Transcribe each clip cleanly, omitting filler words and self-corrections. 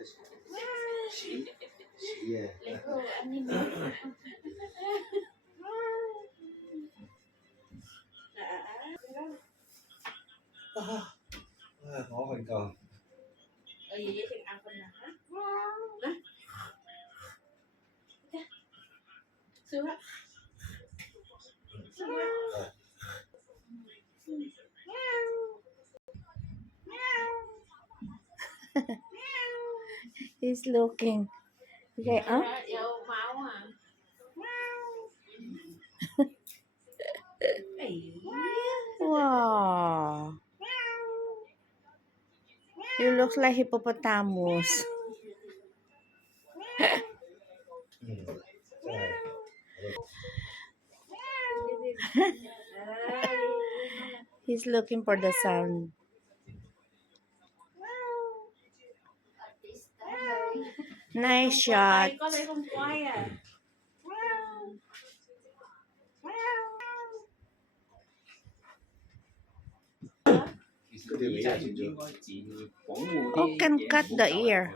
嘅。我瞓覺。爺爺食晏瞓啦嚇。笑啦。笑啦。He's looking. Okay, 有貓啊！Wow. You look like hippopotamus. 真係。He's looking for the sun. Nice shot. 哥你咁乖啊！嗰條尾係應該剪去保護 Oh, can cut the ear.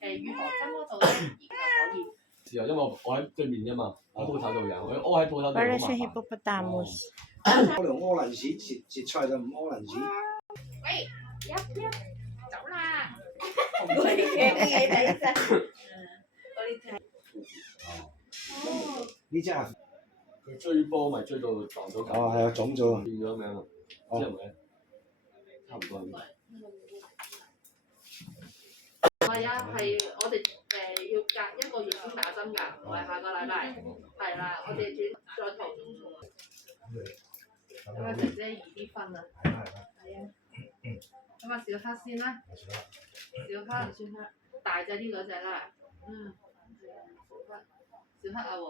預防針嗰度咧，而家可以。是啊，因為我喺對面啫嘛，喺鋪頭度有，我喺鋪頭度好 Para 麻 siyang 煩。 hippopotamus. 可能屙爛屎，切菜就唔屙爛屎。喂，走啦！我哋嘅嘢睇真。我哋睇。呢只係佢追波咪追到撞到咁。係啊，腫咗。變咗咩啊？知係咪？差唔多。係啊，係我哋要隔1個月先打針㗎，唔係下個禮拜。係啦，我哋轉再頭中數啊。咁啊，姐姐易啲瞓啊。係啊。咁啊，小黑先啦。小黑，大隻啲嗰只啦。小黑阿黃。